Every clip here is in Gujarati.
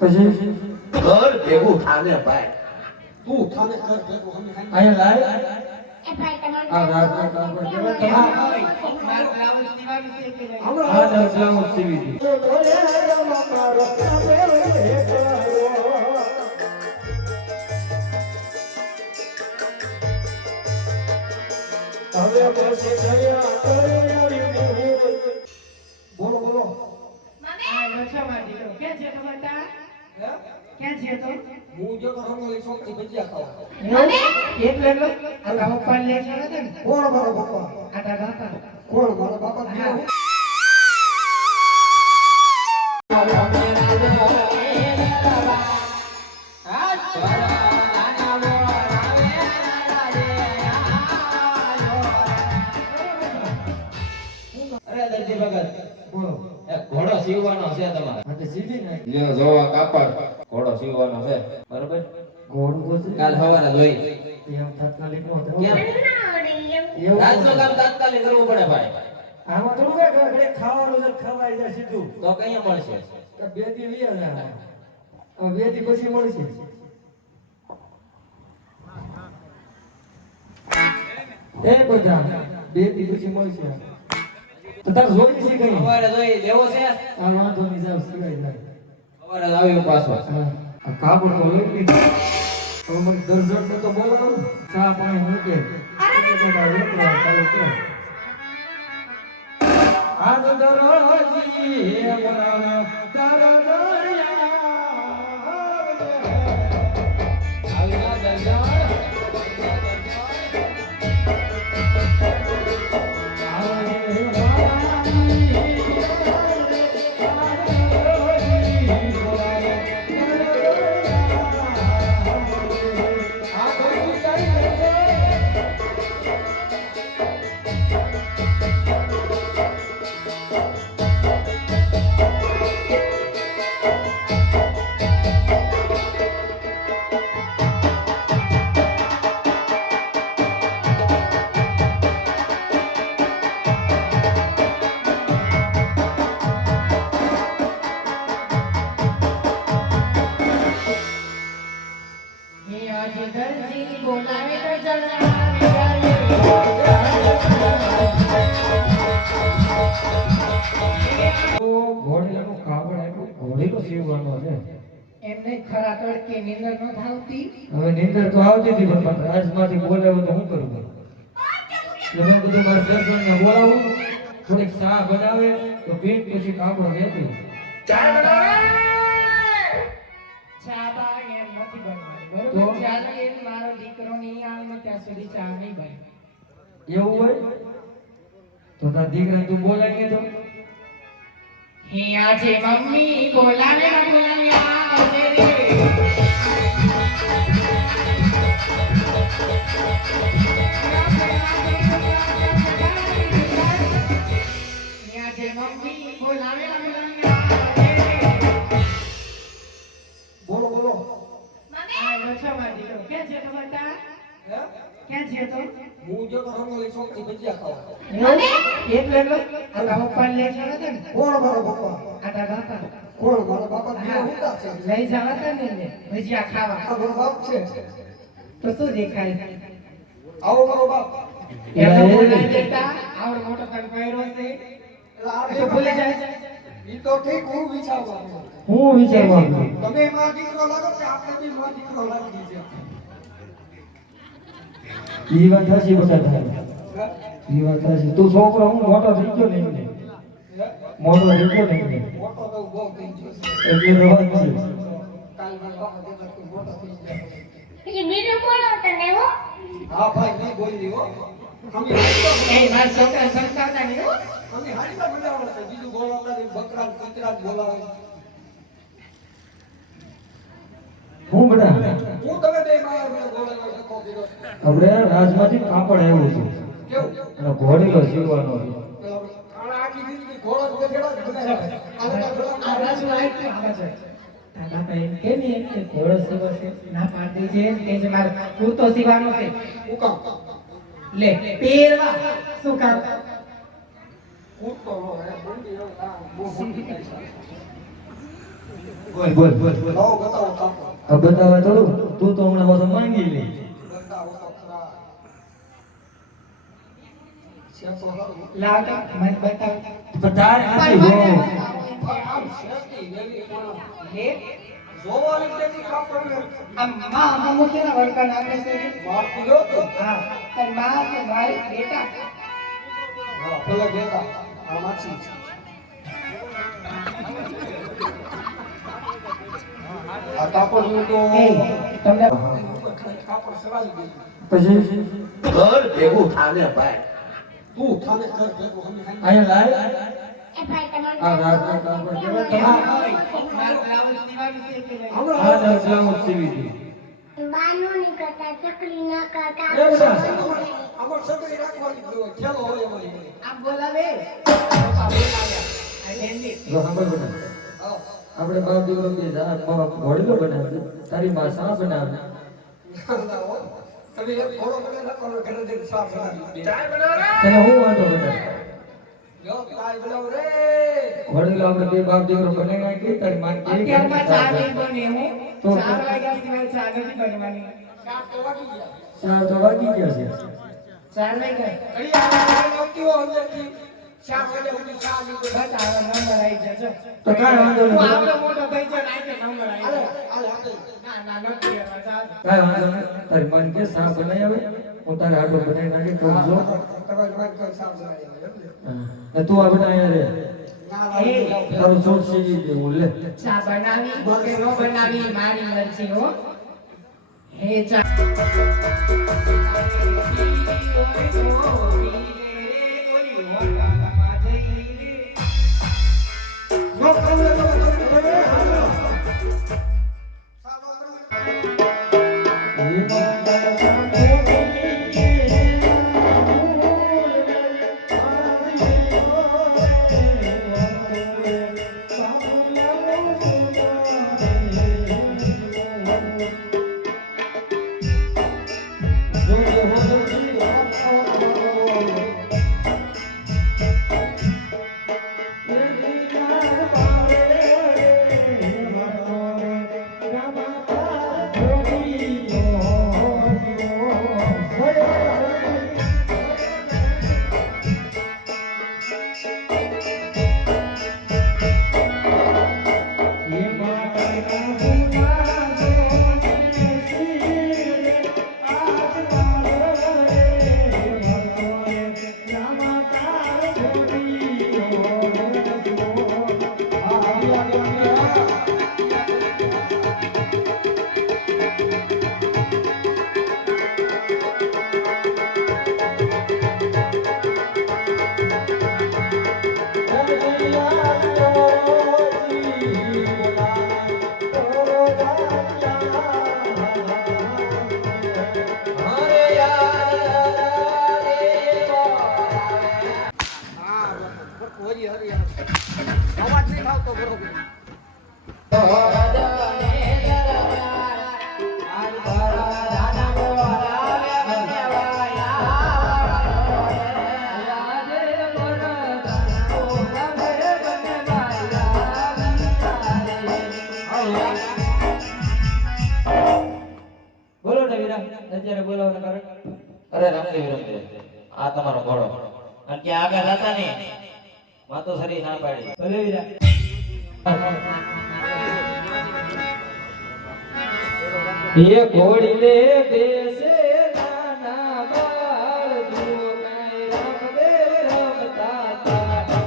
પછી ઘર ભેગું થાને ભાઈ તું થાને કર ભેગું અમે ખાઈ અહીંયા લાય એ ભાઈ તમારું આ રાતનો કાપડ કેવા તમારે આ નસલામ સીવી દી હવે પછી થયા બોલો બોલો હું જો તો રંગોલી છોકરી ભજીયા ખાવા કોણ મારો બાપા કોણ મારો બાપા બોલો ઘોડો સીવવાનો છે તમારે આ તો સીધી ને લ્યો જોવા કાપડ ઘોડો સીવવાનો છે બરોબર ઘોડું બોલશે કાલ સવારે જોઈ એમ તાત્કાલિક નો હતો કેમ એવું રાજનો કામ તાત્કાલિક કરવું પડે ભાઈ આમાં થોડું કઈ ઘરે ખાવાનું છે ખવાઈ જાય સીધું તો કઈ મળશે કે બે દી લઈ આવ્યા હવે બે દી પછી મળશે એ બધા બે દી પછી મળશે તો તાર જોઈ છે કઈ સવારે જોઈ લેવો છે આ વાંધો નહીં જાવ સિવાય જાય સવારે આવ્યો પાછો આ કાપડ તો લઈ લીધું હવે મને દર્જન ને તો બોલાવો ચા પાણી મૂકે ચાલુ કરો આજ દરજી મન તારા ઘોડીલાનું કાપડ આપ્યું ઘોડીલો સીવવાનો છે એમને ખરા તડકે નીંદર ન થાવતી હવે નીંદર તો આવતી હતી પણ રાજમાંથી બોલાવ્યો તો શું કરું એટલે મેં બધું મારા દર્શનને બોલાવું થોડીક ચા બનાવે તો પીન પછી કાપડ લેતું ચા બા એમ નથી બનવાની તો? બરોબર ચાલો એમ મારો દીકરો નહીં આવે ને ત્યાં સુધી ચા નહીં બને એવું હોય તો તાર દીકરા તું બોલાવીને તો હે આજે મમ્મી બોલાવે આવજે રે હે આજે મમ્મી બોલાવે આવજે રે બોલો બોલો આ ગોછામાં દીકરો ક્યાં છે તો બતા ક્યાં છે તો હું જો તો રંગોલી છોકરી ભજીયા ખાવા એટલે આ પપ્પા લે છે ને કોણ મારો બાપા આ દાદા કોણ મારો બાપા હું કા છે લઈ જવા તા ને ભજીયા ખાવા આ મારો બાપ છે તો શું દેખાય આવો મારો બાપ એનો બોલાઈ દેતા આવડો મોટો કણ પહેરો છે એટલે આ તો ભૂલી જાય ઈ તો ઠીક હું વિચારવા હું વિચારવા તમે માં દીકરો લાગો કે આપણે બી માં દીકરો લાગી છે ઈ વાત સાચી બધા થાય ઈ વાત સાચી તું છોકરો હું મોટો થઈ ગયો નહીં ને મોટો થઈ ગયો નહીં ને મોટો તો બહુ થઈ ગયો છે એટલે તો વાત છે કાલ મારા બાપા દેતા કે મોટો થઈ ગયો એ બીજું બોલો તને હો હા ભાઈ નહીં બોલી હો અમે એ મારા છોકરા સંસ્કારતા નહીં હો અમે હાડીમાં બનાવડે છે બીજું બોલાવતા બકરા કૂતરા બોલાવે હું બેટા હું તમે બે મારા બોલાવે લખો કર્યો આપણે રાજમાંથી કાપડ આવ્યું છે કેવું અને ઘોડીલો સીવવાનો છે આખી જિંદગી ઘોડો જ બેઠેલા જ બનાવે આ રાજુ આવી આવે છે દાદા ભાઈ કે ને એમ કે ઘોડો સીવો છે ના પાડતી છે કે જે મારે કૂતો સીવાનો છે ઉકા લે પહેરવા શું કામ કૂદતો નો હે બોંડી નો કામ બહુ મોટી થાય છે બોલ બોલ લાવો બતાવો કાપો. આ બતાવે થોડું તું તો હમણાં પાછો માંગી લે બતાવો તો ખરા. શેઠો હારું. લાવ તો મને બતાવ. પણ તારે નથી બહુ આમ શેઠની વેલી પણ હે જોવાની તેની કાપડને આમ માં મુકેના વળકા નાખે છે કે? મારતી લો તો. હા પણ માં તો ભાઈ બેટા હા, પેલા બેટા. આ માછી. આ કાપડનું તો એ તમને કાપડ સરાઈ ગયું. પછી ઘર ભેગું થાને ભાઈ તું થાને કર ભેગું હમી હાઈ. અહીંયા લાય એ ભાઈ તમારું આ રાતના કાપડ કેવા મારું બ્લાઉઝ સીવાનું છે કે નહીં? આ નસલામ સીવી દી બાનો ની કરતા ચકલી ના કરતા એ બધા. આમાં સગડી રાખવાની જ હોય. ખેલો હોય એમાં હોય. આમ બોલાવે પપ્પા બોલાવ્યા આ બેનની જો સાંભળ બેટા હા. આપણે બાપ દીકરો કે જા ઘોડીલો બનાવે તારી માં સા બનાવે ના હો. તમે એક ઘોડો બનાવી નાખો ને ઘરે જઈને સાફ બનાવી. ચાય બનાવો રે તને હું વાંધો બેટા લો, ચાય બનાવો રે. ઘોડીલો આપણે બે બાપ દીકરો બનાવી નાખી તારી માં કેવી અત્યારમાં ચા કરી નહીં બને હું તો- 4 વાગ્યા સિવાય ચા નથી બનવાની શાક તો વાગી ગયા. ચાર તો વાગી ગયા છે 4 વાગ્યા ઘડી આ આવતી હોય અંદરથી. શાક વાગે સુધી ચા નહીં બસ આવા નંબર આવી જજો તો કાંઈ વાંધો હું નહીં આવડો મોટો થઈ ગયો ને આઈ નંબર આવી હાલે, જાય. હાલે, હાલે. ના ના નથી એવા ચા કાંઈ વાંધો નહીં તારી માં કે સા બનાવી આવે હું તારે આટો બનાવી નાખી તો જો તમારી વાત કોઈ સાફ બનાવી હોય એમ ને. ને તું આ બેટા અહીંયા રે ના, ના, એ. ના. તારું સૂટ સીવી દેવું લે ચા બનાવી કે ન બનાવી મારી મરજી હો હે ચા નો problem, નો problem. અવાજ નહીં આવતો બરોબર. બોલો ને વીરા અત્યારે બોલાવવાનું કારણ અરે રામદેવ રામદેવ આ તમારો ઘોડો અને કે આગળ હતા ને માતો સરી ના પાડી ભલે વીરા એ ઘોડી લે બેસે નાના બાળ જો કાંઈ રામદેવ રમતા હતા.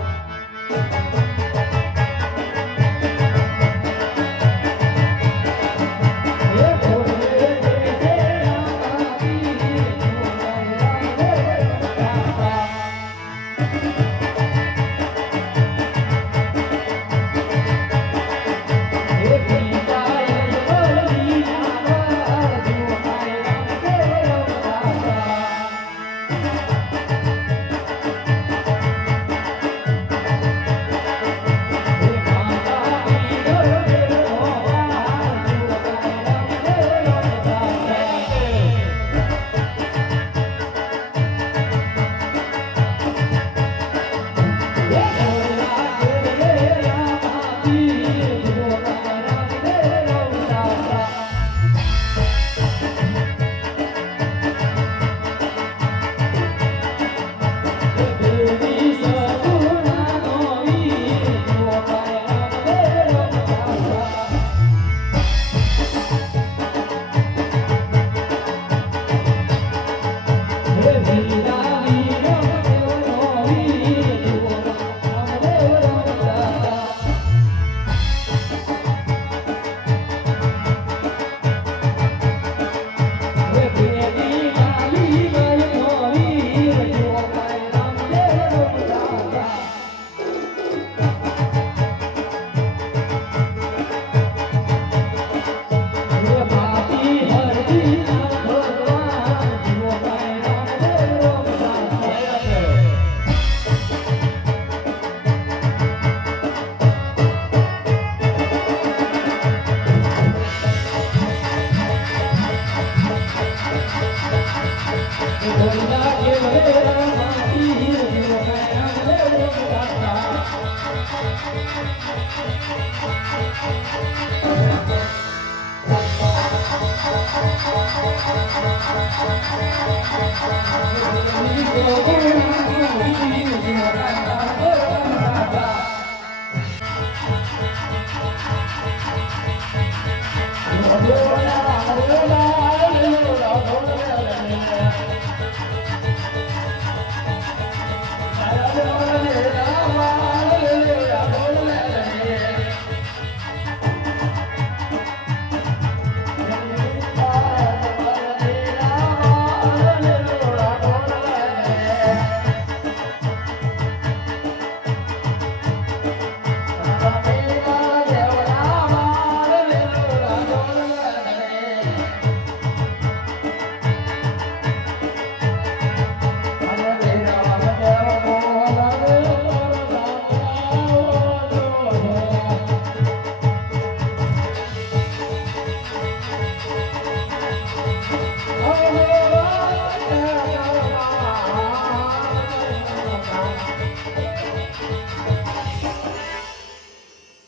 એ ઘોડી લે બેસે નાના પીર જો કાંઈ રામદેવ રમતા હતા. એ પીતાય બોલી ના બાળ જો કાંઈ રામદેવ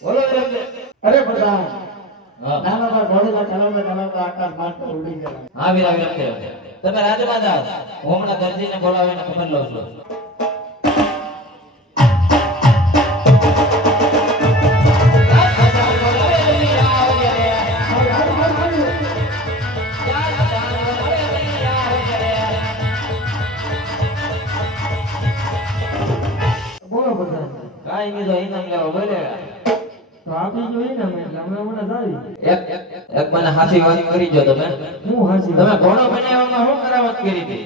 બોલો વિરમદેવ. અરે બધા હા નાના ઘોડીના ચલાવતા ચલાવતા આકાશ માર્ગ ઉડી ગયા. હા વીરા વિરમદેવ, તમે રાજમાં જાઓ, હું હમણાં દરજીને બોલાવીને ખબર લઉં છું. બોલો બધા. કાંઈ નહીં તો ઇનામ લેવા બોલે. તો આપણે જોઈએ ને અમે એટલે અમે હમણાં જાવી. એક મને હાસી વાત કરી જો તમે. હું હાચી તમે ઘોડો બનાવવામાં શું કરામત કરી હતી?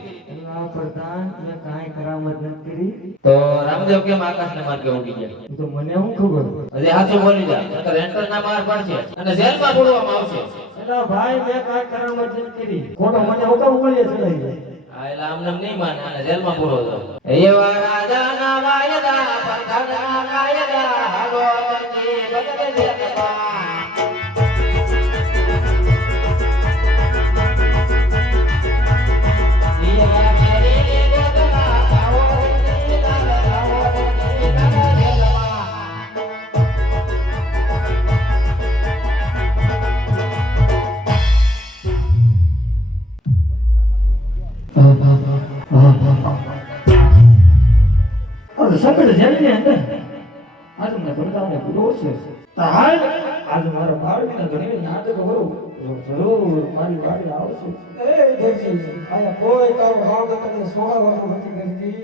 આ પ્રધાન મેં કાંઈ કરામત નથી કરી. તો રામદેવ કેમ આકાશને માર્ગે ઉડી ગયા? એ તો મને શું ખબર. હજી હાસી બોલી જા, નકર એન્ટરના માર પડશે અને જેલમાં પૂરવામાં આવશે. એટલે ભાઈ મેં કાંઈ કરામત નથી કરી. ખોટો મને હુકમ મળીએ ચલાવી જાય. આ એટલે આમને એમ નહીં માને અને જેલમાં પૂરો થાવ. એવા રાજાના વાયદા પઠાણના કાયદા હાલો તંજી બદલે જેલમાં. દિયા મેરી ગોદના કાવો ની લાલ કાવો ની લાલ જેલમાં. અરે સંકટ જેલની અંદર આજ મને બતાવને પૂરો છે. હાલ આજ મારા બાળકીના ઘણીને યાદ કરું. જરૂર મારી વાડી આવશે. એ દેવજી આયા કોઈ તારું હાવ તને 16 વર્ષ નથી કરી.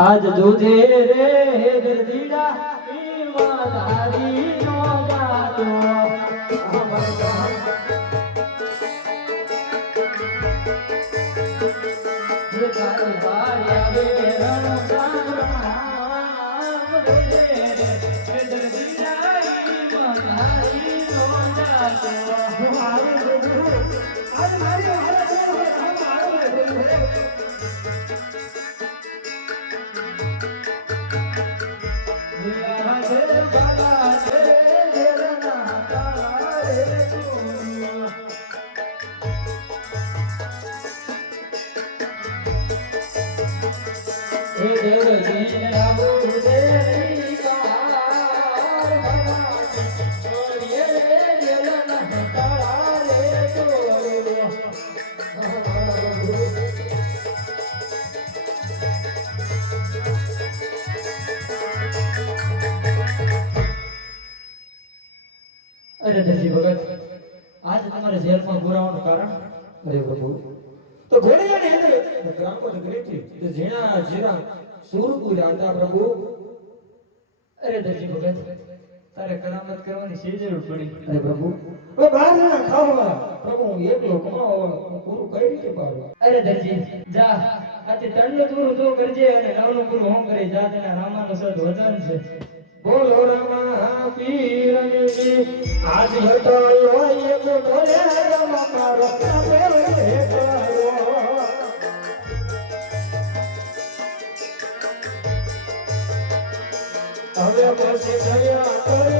આજ જોજે રે ગરજીડા ઈમાનદારી નો ગાતો જે તારી વારી આવે રણસામ રે ગરજીડા ઈમાનદારી નો ગાતો આજ મારી અરે દરજી ભગત આજ તમારે જેલમાં પુરાવાનું કારણ અરે પ્રભુ તો ઘોડીયાની અંદર ગ્રામો નગરી હતી તે ઝીણા ઝીણા સુરપુરા હતા પ્રભુ. અરે દરજી ભગત તારે કરામત કરવાની શી જરૂર પડી અરે પ્રભુ હવે 12 જણા ખાવા પ્રભુ હું એકલો કમાવા હું પૂરું કઈ રીતે પાડું? અરે દરજી જા આતે તણનું પૂરું તો કરજે અને નવનું પૂરું હું કરી જા તેના રામાનો સદ વચન છે બોલો રમા પીરની આજ હતો લોય કોટરે રમા મારો પ્રેમ હેઠળો. હવે પછી થયા કરે